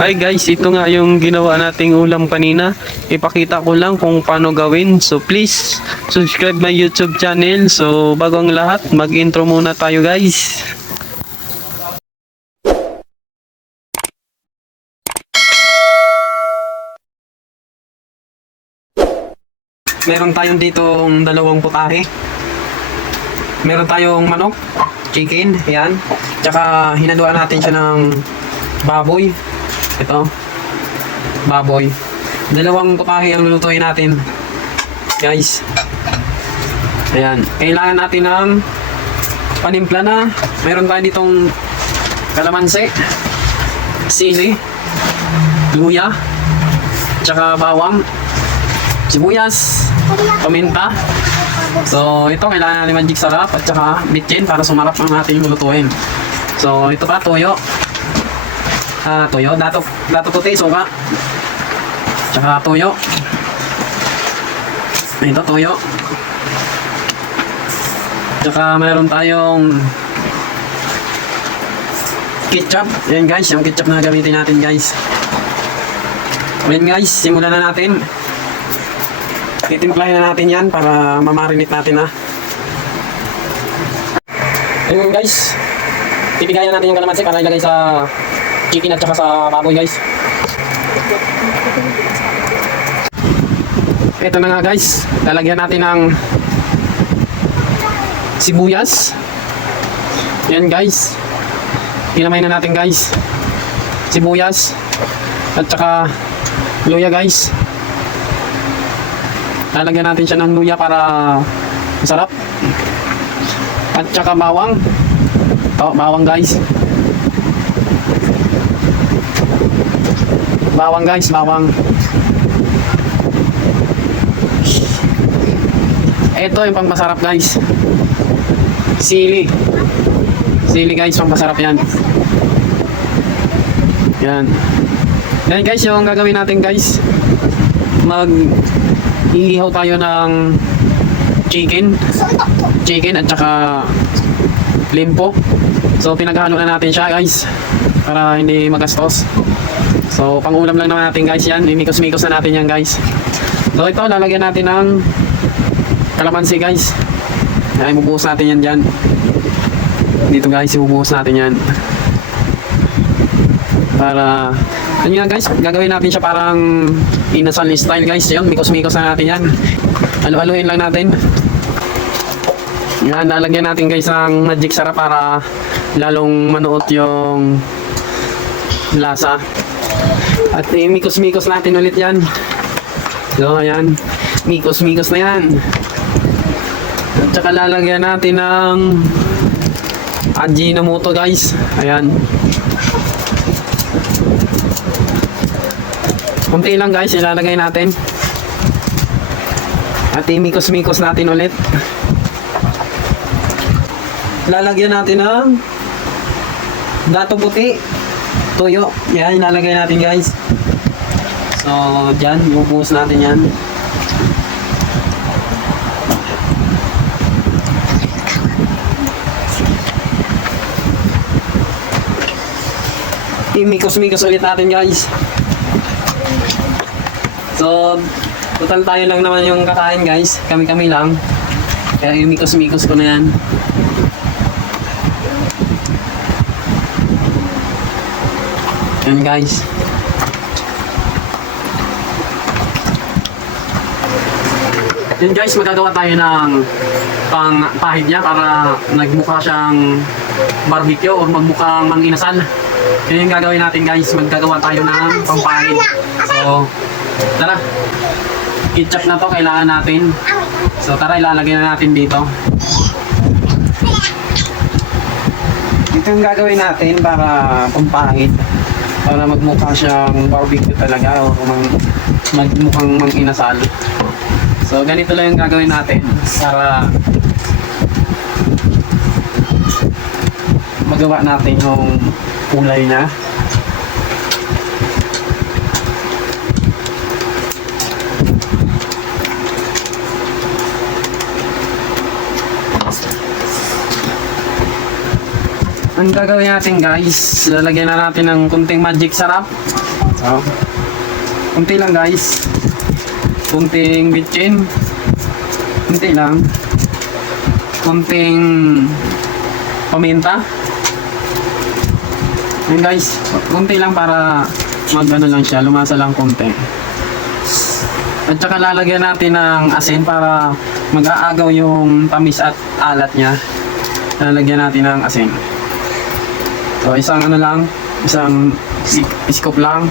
Ay guys, ito nga yung ginawa nating ulam kanina. Ipakita ko lang kung paano gawin. So please, subscribe my YouTube channel. So bago ang lahat, mag-intro muna tayo guys. Meron tayong ditong dalawang putahe. Meron tayong manok, chicken, yan. Tsaka hinaluan natin siya ng baboy. Ito, baboy. Dalawang putahe ang lulutuin natin, guys. Ayan. Kailangan natin ng panimpla na. Meron tayo ditong kalamansi, sili, luya, tsaka bawang, sibuyas, paminta. So, ito kailangan natin magic sarap at saka bitchin para sumarap ang ating lulutuin. So, ito pa, toyo. Toyo, dato puti, suka. Tsaka toyo. Ito, toyo. Tsaka mayroon tayong ketchup. Ayan guys, yung ketchup na gamitin natin guys. Ayan guys, simulan na natin. Titimplahin na natin yan para mamarinate natin ha. Ayun guys, pipigayan natin yung kalamansi para ilagay sa chicken at saka sa baboy guys. Ito na nga guys, lalagyan natin ng sibuyas. Yan guys, hinamay na natin guys, sibuyas at saka luya guys. Lalagyan natin siya ng luya para masarap. At saka bawang. Ito, bawang guys. Bawang guys, bawang. Ito yung pangmasarap guys. Sili. Sili guys, pangmasarap yan. Yan. Yan guys, yung gagawin natin guys. Iihaw tayo ng chicken at saka limpo. So pinaghalo na natin siya guys para hindi magastos. So pang ulam lang naman natin guys yan. Imikos-mikos na natin yan guys. So ito lalagyan natin ng kalamansi guys. Ay bubuhos natin yan dyan. Dito guys ibubuhos natin yan para ano nga guys, gagawin natin siya parang inasal style guys. Yun, mikos-mikos na natin yan. Halo-haloin lang natin. Yan, lalagyan natin guys ng magic sarap para lalong manuot yung lasa. At mikos-mikos natin ulit yan. So, ayan. Mikos-mikos na yan. At saka lalagyan natin ng Ajinomoto guys. Ayan. Kunti lang guys, ilalagay natin. At imikos-mikos natin ulit. Lalagyan natin ng dato puti, toyo. Yan, ilalagay natin guys. So, dyan, ibubuhos natin yan. Imikos-mikos ulit natin guys. So, total tayo lang naman yung kakain guys. Kami-kami lang. Kaya imikos-mikos ko na yan. Yan guys. Yan guys, magagawa tayo ng pahid niya para nagmukha siyang barbecue o magmukhang manginasal. Yan yung gagawin natin guys. Magagawa tayo ng pangpahid. So, tara, ketchup na to kailangan natin. So tara, ilalagay na natin dito. Ito yung gagawin natin para pampahid, para magmukha siyang barbecue talaga o magmukhang manginasal. So ganito lang yung gagawin natin para magawa natin yung kulay na. ang gagawin natin guys, lalagyan na natin ng kunting magic sarap. So, kunti lang guys. Kunting bitchin. Kunti lang. Kunting paminta. Ayan guys, kunti lang para mag-ano lang siya, lumasa lang kunti. At saka lalagyan natin ng asin para mag-aagaw yung tamis at alat niya. Lalagyan natin ng asin. So, isang ano lang, isang scoop lang.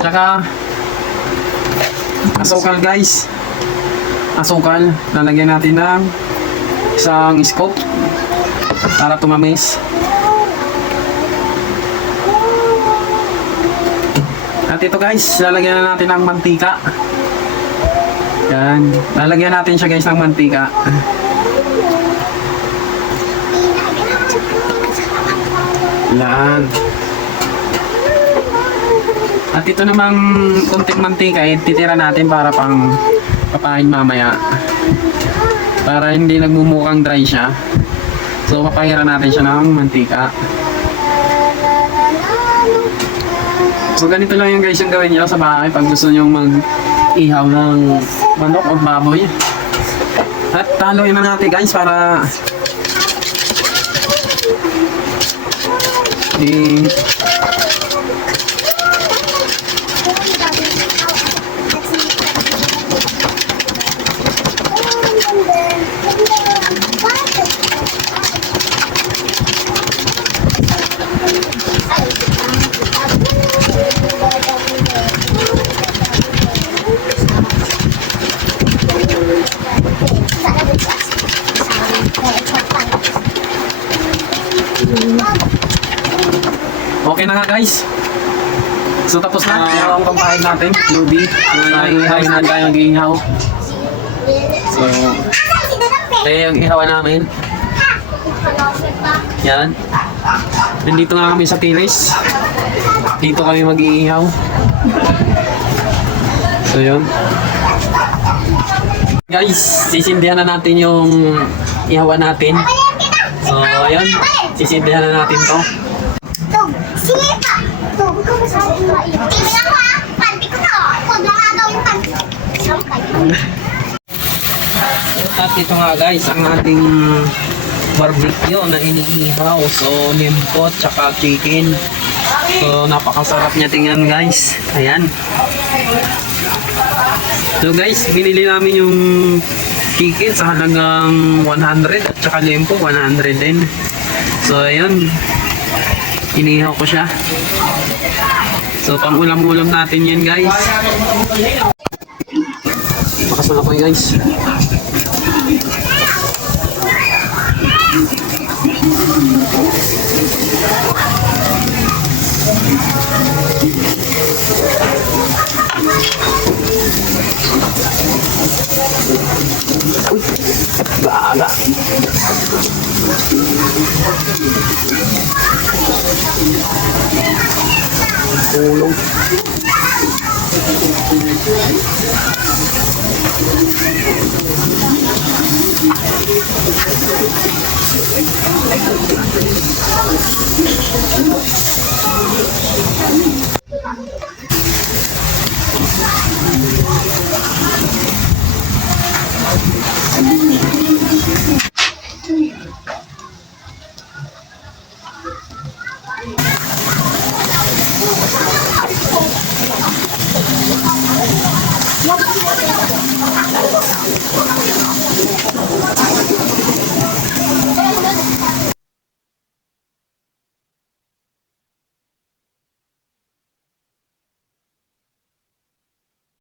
Tsaka, asukal guys. Asukal, lalagyan natin ng isang scoop para tumamis. At ito guys, lalagyan na natin ng mantika. Yan, lalagyan natin siya guys ng mantika. Yan. At ito namang kunting mantika titira natin para pang papain mamaya. Para hindi nagmumukhang dry siya. So papahiran natin siya ng mantika. So ganito lang yung guys yung gawin nyo sa bahay pag gusto nyo mag-ihaw ng manok o baboy. At haluin na natin guys para okay na nga guys. So tapos na yung pampahin natin, lubi. Ihaw na tayo mag-ihaw. So yung ihawan namin. Yan. Nandito nga kami sa tiris. Dito kami mag-iihaw. So yun. Guys, sisindihan na natin yung ihawan natin. So ayun, sisindihan na natin to. At ito nga guys, ang ating barbecue na iniihaw. So, limpot, tsaka chicken. So, napakasarap niya tingnan guys. Ayan. So guys, binili namin yung chicken sa halagang 100 at tsaka limpo 100 din. So, ayun. Inihaw ko siya. So, pang ulam-ulam natin yan guys. Makasal ako guys. Uy, baga. Tulong.